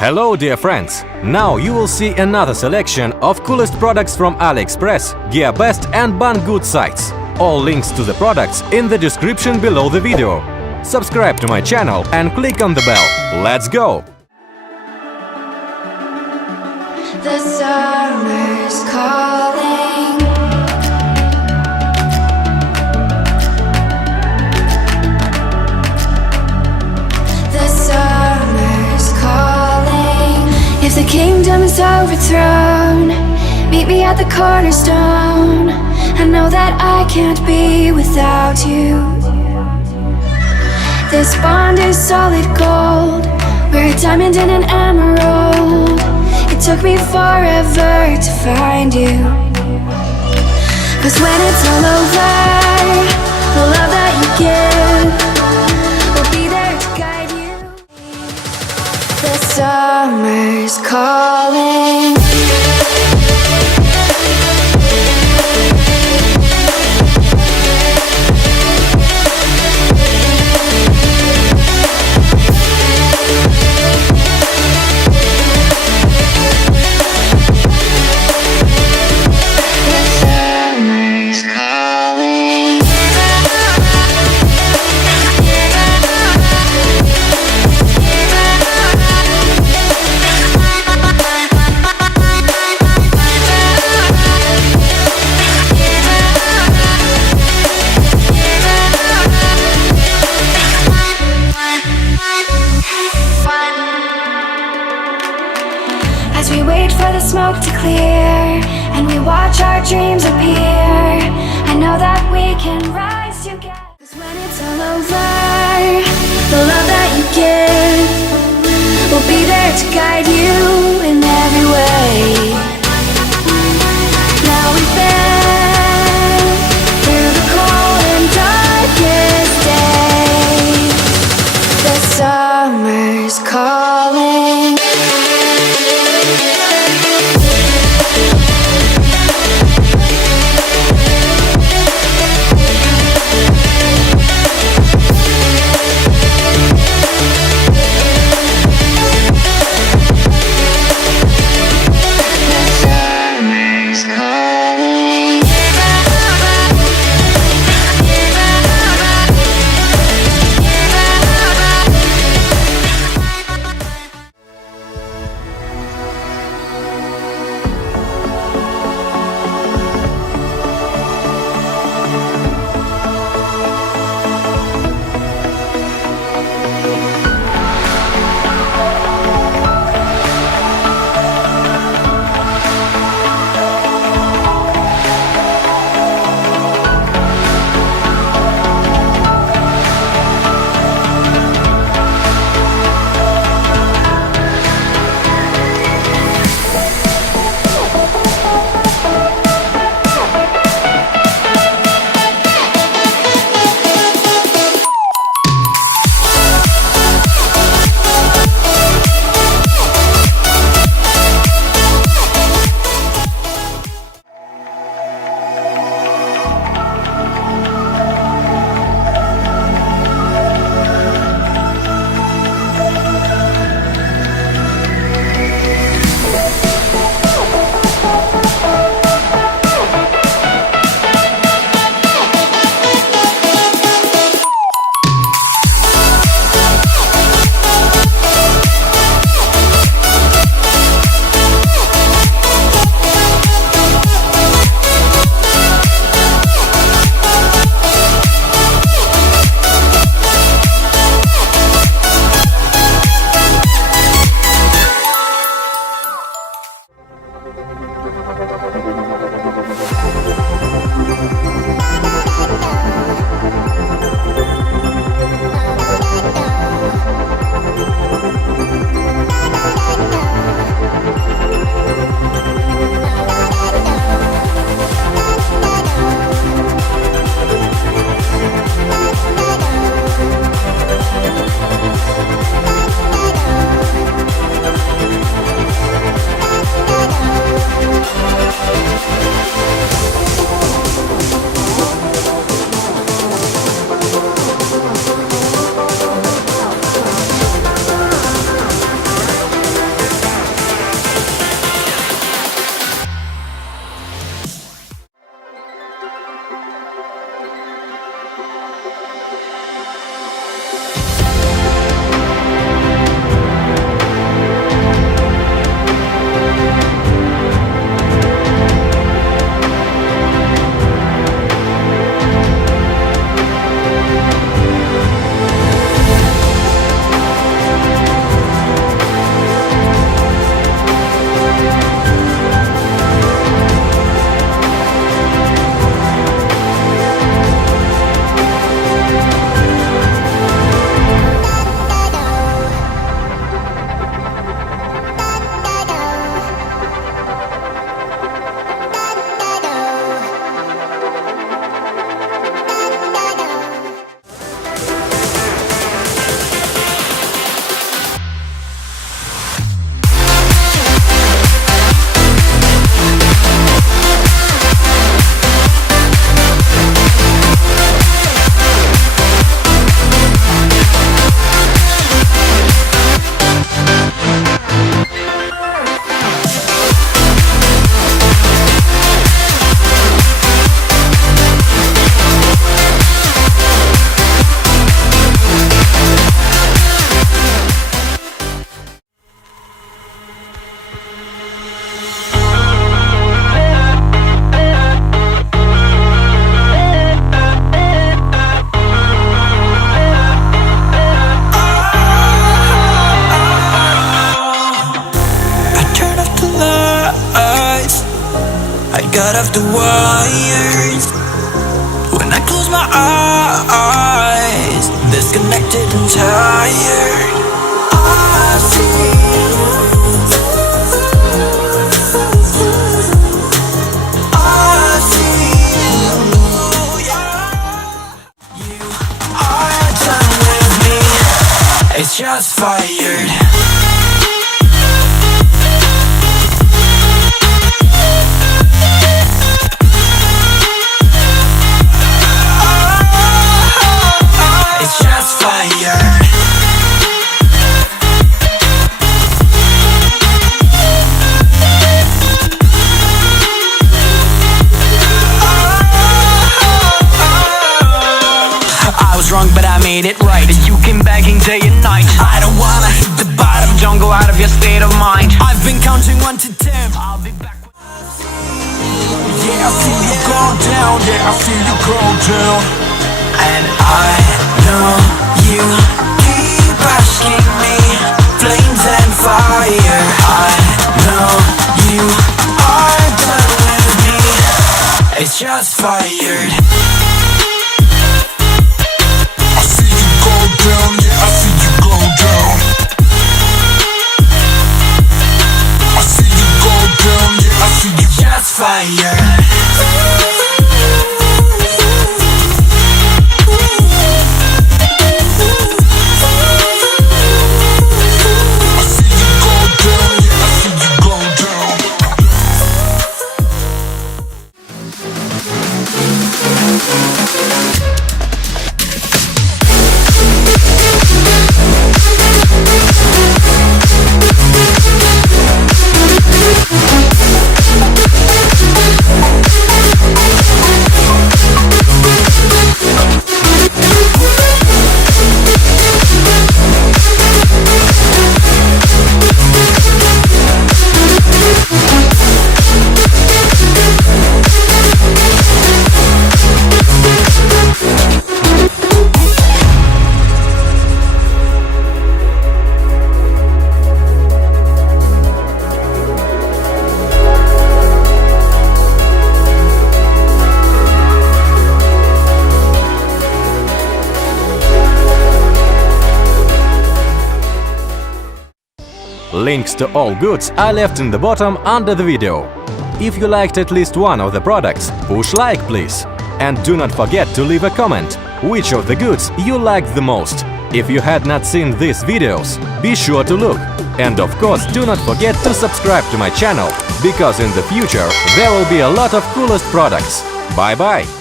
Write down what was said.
Hello dear friends! Now you will see another selection of coolest products from Aliexpress, GearBest and Banggood sites. All links to the products in the description below the video. Subscribe to my channel and click on the bell. Let's go! The summer's calling. The summer's calling. If the kingdom is overthrown, meet me at the cornerstone. I know that I can't be without you. This bond is solid gold. We're a diamond and an emerald. It took me forever to find you. 'Cause when it's all over, the love that you give will be there to guide you. The summer's calling. As we wait for the smoke to clear and we watch our dreams appear, I know that we can rise together. 'Cause when it's all over, the love that you give will be there to guide you in every way. Now we've been through the cold and darkest days. The summer's calling. cut off the wires. When I close my eyes, disconnected and tired. I see you. I see you. You are done with me. It's just fired. Wrong, but I made it right. You came begging day and night. I don't wanna hit the bottom, don't go out of your state of mind. I've been counting 1 to 10. I'll be back. Yeah, I see you go down. Yeah, I see you go down. And I know you keep asking me, flames and fire. I know you are done with me. It's just fired. Down, yeah, I see you go down. I see you go down, yeah, I see you just fire. Links to all goods are left in the bottom under the video. If you liked at least one of the products, push like please. And do not forget to leave a comment, which of the goods you liked the most. If you had not seen these videos, be sure to look. And of course, do not forget to subscribe to my channel, because in the future there will be a lot of coolest products. Bye bye!